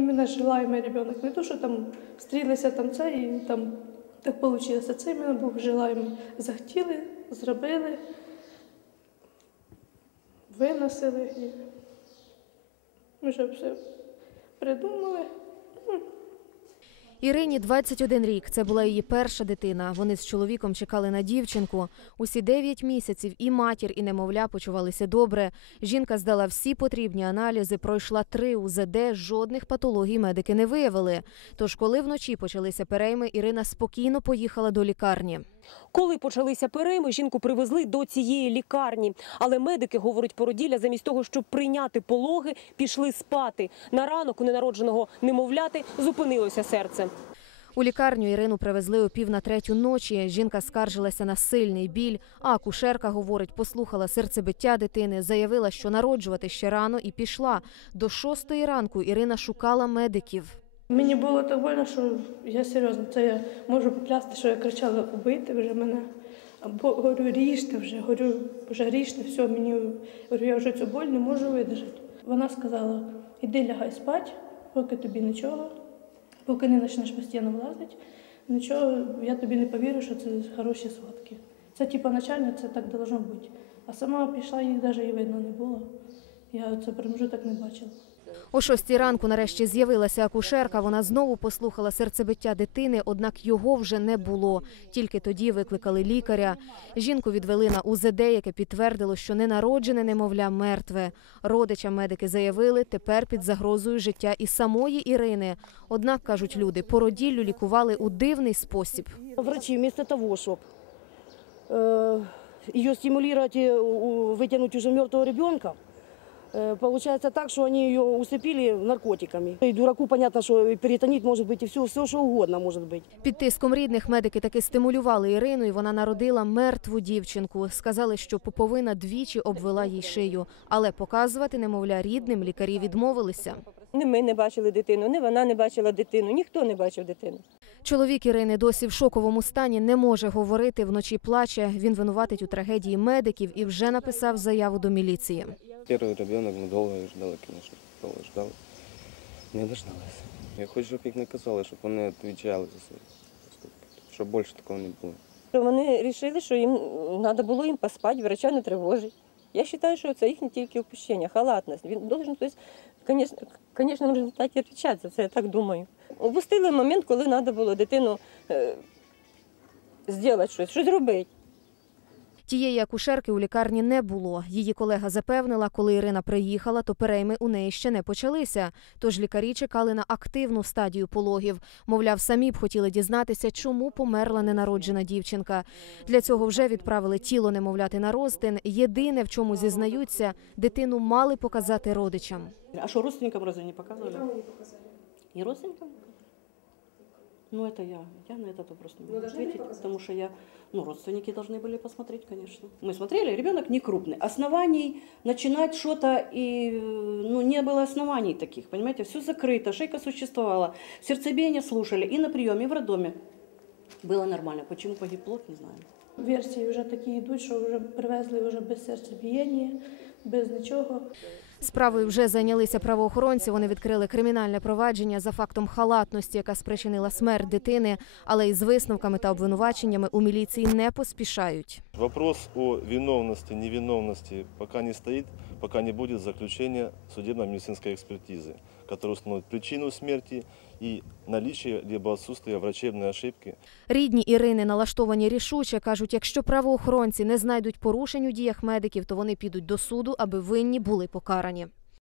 іменно желаемый ребенок. Не то, що там стрілися там це і там так вийшло. Це іменно був желаемый. Захотіли, зробили, виносили і вже все придумали. Ірині 21 рік. Це була її перша дитина. Вони з чоловіком чекали на дівчинку. Усі 9 місяців і матір, і немовля почувалися добре. Жінка здала всі потрібні аналізи, пройшла три УЗД, жодних патологій медики не виявили. Тож, коли вночі почалися перейми, Ірина спокійно поїхала до лікарні. Коли почалися перейми, жінку привезли до цієї лікарні. Але медики, говорить породілля, замість того, щоб прийняти пологи, пішли спати. На ранок у ненародженого немовляти зупинилося серце. У лікарню Ірину привезли о пів на третю ночі. Жінка скаржилася на сильний біль. А акушерка, говорить, послухала серцебиття дитини, заявила, що народжувати ще рано, і пішла. До шостої ранку Ірина шукала медиків. Мені було так больно, що я серйозно, це я можу поклясти, що я кричала убити вже мене. Або говорю, ріжте вже, говорю, вже ріжте, все, мені говорю, я вже цю боль не можу видержати. Вона сказала, іди лягай спать, поки тобі нічого, поки не почнеш постійно влазити, нічого, я тобі не повірю, що це хороші схватки. Це типа начальник, це так должно бути. А сама пішла, їх навіть і видно не було. Я це промежуток не бачила. О шостій ранку нарешті з'явилася акушерка. Вона знову послухала серцебиття дитини, однак його вже не було. Тільки тоді викликали лікаря. Жінку відвели на УЗД, яке підтвердило, що ненароджене немовля мертве. Родичам медики заявили, тепер під загрозою життя і самої Ірини. Однак кажуть люди, породіллю лікували у дивний спосіб. Врачи вместо того, чтобы ее стимулировать и у- вытянуть уже мертвого ребенка, э, получается так, что они ее усыпили наркотиками. И дураку понятно, что и перитонит может быть, и все, все что угодно может быть. Під тиском рідних медики таки стимулювали Ірину, і вона народила мертву дівчинку. Сказали, що пуповина двічі обвела їй шию, але показувати немовля рідним лікарі відмовилися. Ні ми не бачили дитину, ні вона не бачила дитину, ніхто не бачив дитину. Чоловік Ірини досі в шоковому стані не може говорити. Вночі плаче. Він винуватить у трагедії медиків і вже написав заяву до міліції. Первый ребенок, мы долго ждали, конечно, долго ждали. Не дождалась. Я хочу, щоб їх наказали, щоб вони відповідали за свої поступки. Щоб більше такого не було. Вони вирішили, що їм треба було їм поспати, врача не тривожить. Я вважаю, що це їхнє тільки упущення, халатність. Він тобто, звісно, в результаті відповідати за це, я так думаю. Упустили момент, коли треба було дитину е, зробити щось, щось зробити. Тієї акушерки у лікарні не було. Її колега запевнила, коли Ірина приїхала, то перейми у неї ще не почалися. Тож лікарі чекали на активну стадію пологів. Мовляв, самі б хотіли дізнатися, чому померла ненароджена дівчинка. Для цього вже відправили тіло немовляти на розтин. Єдине, в чому зізнаються, дитину мали показати родичам. А что, родственникам разве не показывали? Никому не показали. И родственникам? Ну, это я. Я на этот вопрос не могу ответить, потому что я... Ну, родственники должны были посмотреть, конечно. Мы смотрели, ребенок не крупный. Оснований начинать что-то и... э, Ну, не было оснований таких, понимаете? Все закрыто, шейка существовала, сердцебиение слушали и на приеме, и в роддоме. Было нормально. Почему погиб плод, не знаю. Версії вже такі йдуть, що вже привезли вже без серцебієння, без нічого. Справою вже зайнялися правоохоронці. Вони відкрили кримінальне провадження за фактом халатності, яка спричинила смерть дитини, але із висновками та обвинуваченнями у міліції не поспішають. Вопрос о виновності, невиновності поки не стоит, пока не будет заключения судебно-медицинской экспертизы, которая установит причину смерти и наличие либо отсутствие врачебной ошибки. Рідні Ірини налаштовані рішуче кажуть, якщо правоохоронці не знайдуть порушень у діях медиків, то вони підуть до суду, аби винні були покарані.